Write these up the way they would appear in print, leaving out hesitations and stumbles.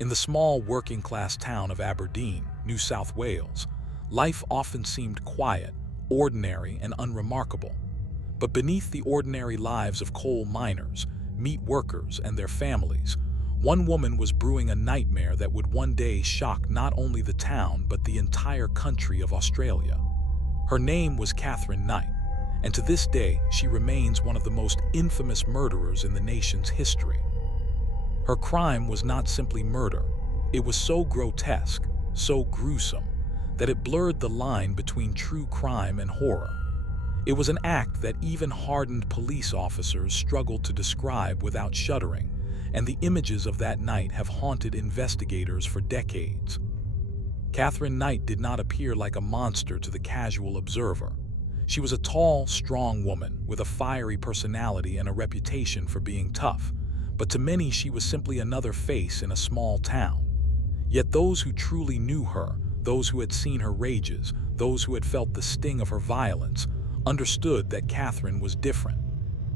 In the small working-class town of Aberdeen, New South Wales, life often seemed quiet, ordinary, and unremarkable. But beneath the ordinary lives of coal miners, meat workers, and their families, one woman was brewing a nightmare that would one day shock not only the town but the entire country of Australia. Her name was Katherine Knight, and to this day she remains one of the most infamous murderers in the nation's history. Her crime was not simply murder. It was so grotesque, so gruesome, that it blurred the line between true crime and horror. It was an act that even hardened police officers struggled to describe without shuddering, and the images of that night have haunted investigators for decades. Katherine Knight did not appear like a monster to the casual observer. She was a tall, strong woman with a fiery personality and a reputation for being tough, but to many she was simply another face in a small town. Yet those who truly knew her, those who had seen her rages, those who had felt the sting of her violence, understood that Katherine was different.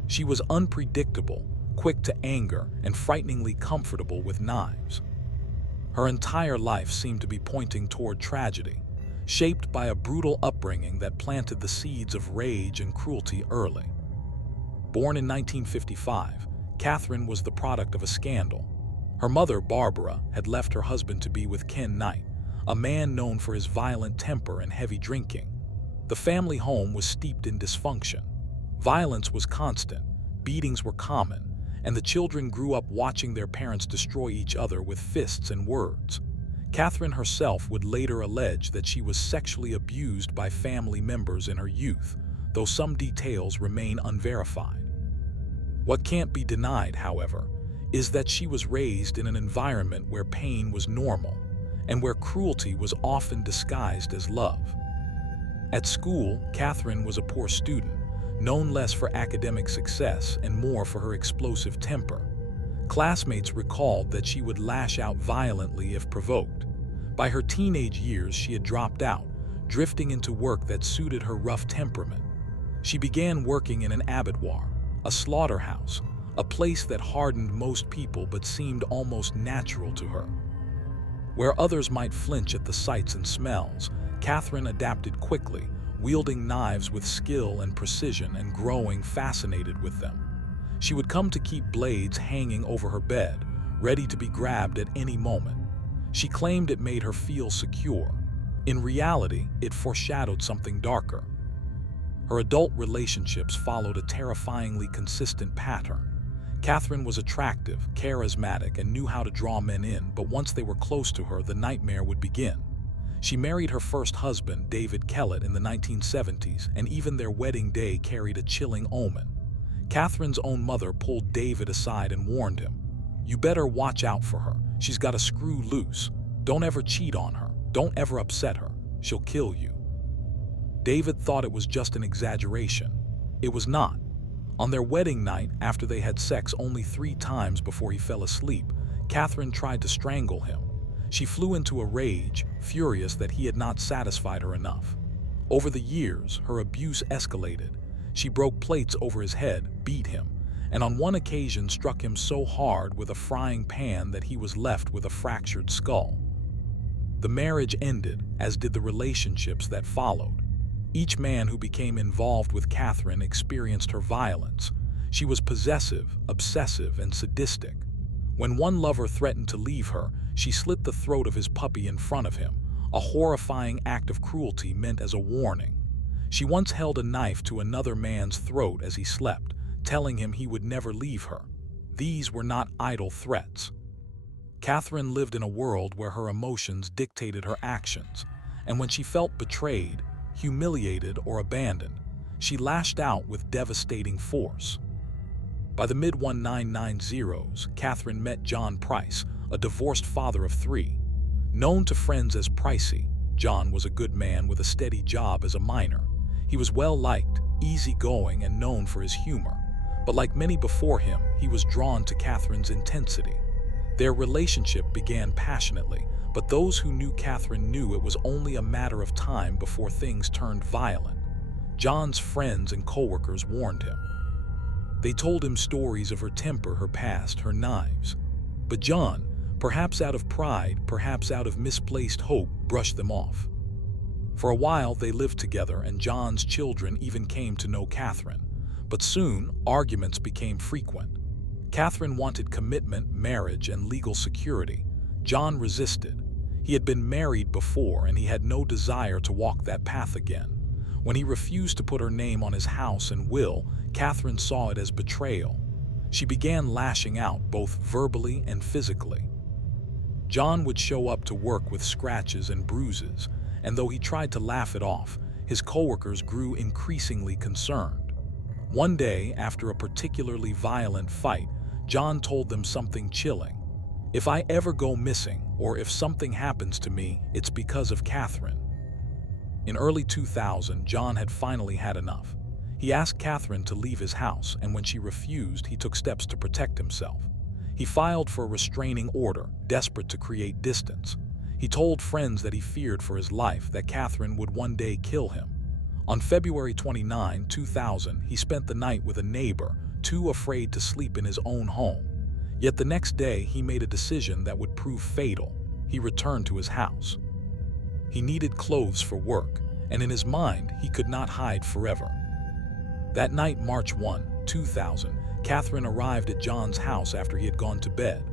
She was unpredictable, quick to anger, and frighteningly comfortable with knives. Her entire life seemed to be pointing toward tragedy, shaped by a brutal upbringing that planted the seeds of rage and cruelty early. Born in 1955, Katherine was the product of a scandal. Her mother, Barbara, had left her husband to be with Ken Knight, a man known for his violent temper and heavy drinking. The family home was steeped in dysfunction. Violence was constant, beatings were common, and the children grew up watching their parents destroy each other with fists and words. Katherine herself would later allege that she was sexually abused by family members in her youth, though some details remain unverified. What can't be denied, however, is that she was raised in an environment where pain was normal and where cruelty was often disguised as love. At school, Katherine was a poor student, known less for academic success and more for her explosive temper. Classmates recalled that she would lash out violently if provoked. By her teenage years, she had dropped out, drifting into work that suited her rough temperament. She began working in an abattoir, a slaughterhouse, a place that hardened most people but seemed almost natural to her. Where others might flinch at the sights and smells, Katherine adapted quickly, wielding knives with skill and precision and growing fascinated with them. She would come to keep blades hanging over her bed, ready to be grabbed at any moment. She claimed it made her feel secure. In reality, it foreshadowed something darker. Her adult relationships followed a terrifyingly consistent pattern. Katherine was attractive, charismatic, and knew how to draw men in, but once they were close to her, the nightmare would begin. She married her first husband, David Kellett, in the 1970s, and even their wedding day carried a chilling omen. Katherine's own mother pulled David aside and warned him, "You better watch out for her. She's got a screw loose. Don't ever cheat on her. Don't ever upset her. She'll kill you." David thought it was just an exaggeration. It was not. On their wedding night, after they had sex only 3 times before he fell asleep, Katherine tried to strangle him. She flew into a rage, furious that he had not satisfied her enough. Over the years, her abuse escalated. She broke plates over his head, beat him, and on one occasion struck him so hard with a frying pan that he was left with a fractured skull. The marriage ended, as did the relationships that followed. Each man who became involved with Katherine experienced her violence. She was possessive, obsessive, and sadistic. When one lover threatened to leave her, she slit the throat of his puppy in front of him, a horrifying act of cruelty meant as a warning. She once held a knife to another man's throat as he slept, telling him he would never leave her. These were not idle threats. Katherine lived in a world where her emotions dictated her actions, and when she felt betrayed, humiliated, or abandoned, she lashed out with devastating force. By the mid-1990s, Katherine met John Price, a divorced father of 3. Known to friends as Pricey, John was a good man with a steady job as a miner. He was well-liked, easygoing, and known for his humor. But like many before him, he was drawn to Katherine's intensity. Their relationship began passionately, but those who knew Katherine knew it was only a matter of time before things turned violent. John's friends and coworkers warned him. They told him stories of her temper, her past, her knives. But John, perhaps out of pride, perhaps out of misplaced hope, brushed them off. For a while they lived together, and John's children even came to know Katherine. But soon, arguments became frequent. Katherine wanted commitment, marriage, and legal security. John resisted. He had been married before, and he had no desire to walk that path again. When he refused to put her name on his house and will, Katherine saw it as betrayal. She began lashing out, both verbally and physically. John would show up to work with scratches and bruises, and though he tried to laugh it off, his coworkers grew increasingly concerned. One day, after a particularly violent fight, John told them something chilling. "If I ever go missing, or if something happens to me, it's because of Katherine." In early 2000, John had finally had enough. He asked Katherine to leave his house, and when she refused, he took steps to protect himself. He filed for a restraining order, desperate to create distance. He told friends that he feared for his life, that Katherine would one day kill him. On February 29, 2000, he spent the night with a neighbor, too afraid to sleep in his own home. Yet the next day, he made a decision that would prove fatal. He returned to his house. He needed clothes for work, and in his mind, he could not hide forever. That night, March 1, 2000, Katherine arrived at John's house after he had gone to bed.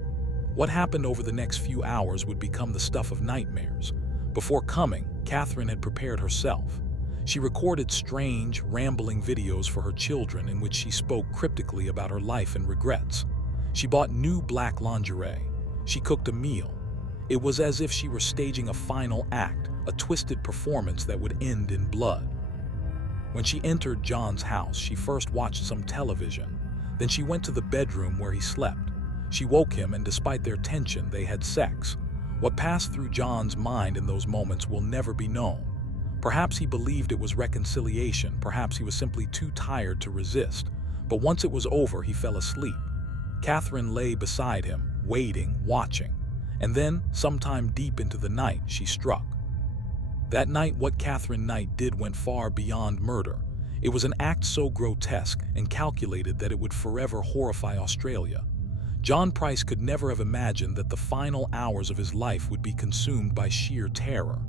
What happened over the next few hours would become the stuff of nightmares. Before coming, Katherine had prepared herself. She recorded strange, rambling videos for her children in which she spoke cryptically about her life and regrets. She bought new black lingerie. She cooked a meal. It was as if she were staging a final act, a twisted performance that would end in blood. When she entered John's house, she first watched some television. Then she went to the bedroom where he slept. She woke him, and despite their tension, they had sex. What passed through John's mind in those moments will never be known. Perhaps he believed it was reconciliation, perhaps he was simply too tired to resist. But once it was over, he fell asleep. Katherine lay beside him, waiting, watching. And then, sometime deep into the night, she struck. That night, what Katherine Knight did went far beyond murder. It was an act so grotesque and calculated that it would forever horrify Australia. John Price could never have imagined that the final hours of his life would be consumed by sheer terror.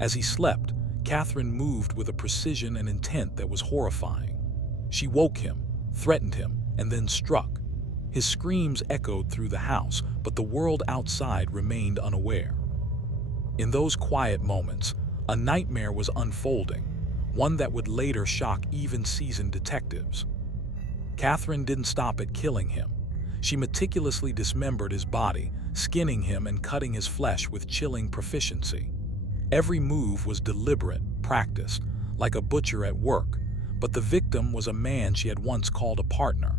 As he slept, Katherine moved with a precision and intent that was horrifying. She woke him, threatened him, and then struck. His screams echoed through the house, but the world outside remained unaware. In those quiet moments, a nightmare was unfolding, one that would later shock even seasoned detectives. Katherine didn't stop at killing him. She meticulously dismembered his body, skinning him and cutting his flesh with chilling proficiency. Every move was deliberate, practiced, like a butcher at work, but the victim was a man she had once called a partner.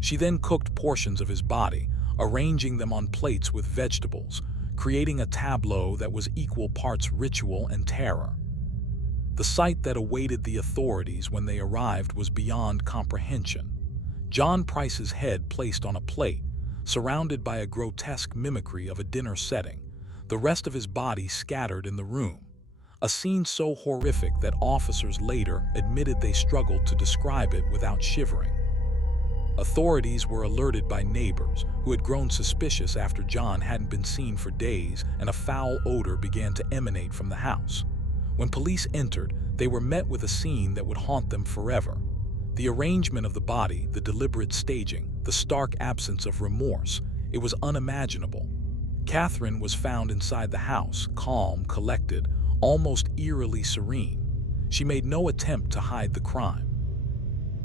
She then cooked portions of his body, arranging them on plates with vegetables, creating a tableau that was equal parts ritual and terror. The sight that awaited the authorities when they arrived was beyond comprehension. John Price's head placed on a plate, surrounded by a grotesque mimicry of a dinner setting, the rest of his body scattered in the room. A scene so horrific that officers later admitted they struggled to describe it without shivering. Authorities were alerted by neighbors who had grown suspicious after John hadn't been seen for days, and a foul odor began to emanate from the house. When police entered, they were met with a scene that would haunt them forever. The arrangement of the body, the deliberate staging, the stark absence of remorse, it was unimaginable. Katherine was found inside the house, calm, collected, almost eerily serene. She made no attempt to hide the crime.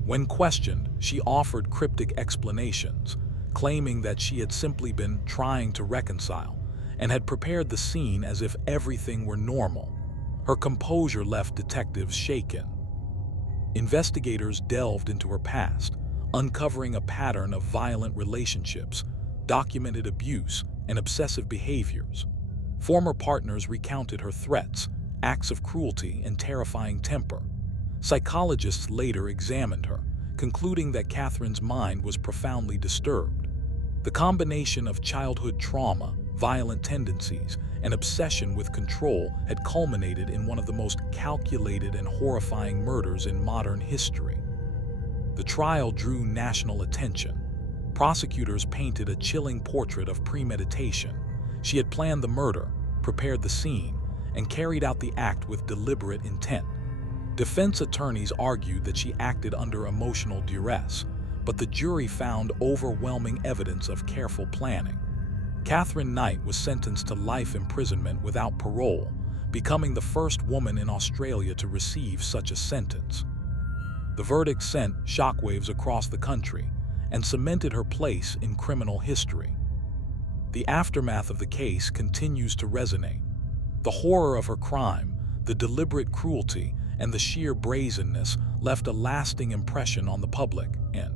When questioned, she offered cryptic explanations, claiming that she had simply been trying to reconcile and had prepared the scene as if everything were normal. Her composure left detectives shaken. Investigators delved into her past, uncovering a pattern of violent relationships, documented abuse, and obsessive behaviors. Former partners recounted her threats, acts of cruelty, and terrifying temper. Psychologists later examined her, concluding that Katherine's mind was profoundly disturbed. The combination of childhood trauma, violent tendencies, and obsession with control had culminated in one of the most calculated and horrifying murders in modern history. The trial drew national attention. Prosecutors painted a chilling portrait of premeditation, She had planned the murder, prepared the scene, and carried out the act with deliberate intent. Defense attorneys argued that she acted under emotional duress, but the jury found overwhelming evidence of careful planning. Katherine Knight was sentenced to life imprisonment without parole, becoming the first woman in Australia to receive such a sentence. The verdict sent shockwaves across the country and cemented her place in criminal history. The aftermath of the case continues to resonate. The horror of her crime, the deliberate cruelty, and the sheer brazenness left a lasting impression on the public and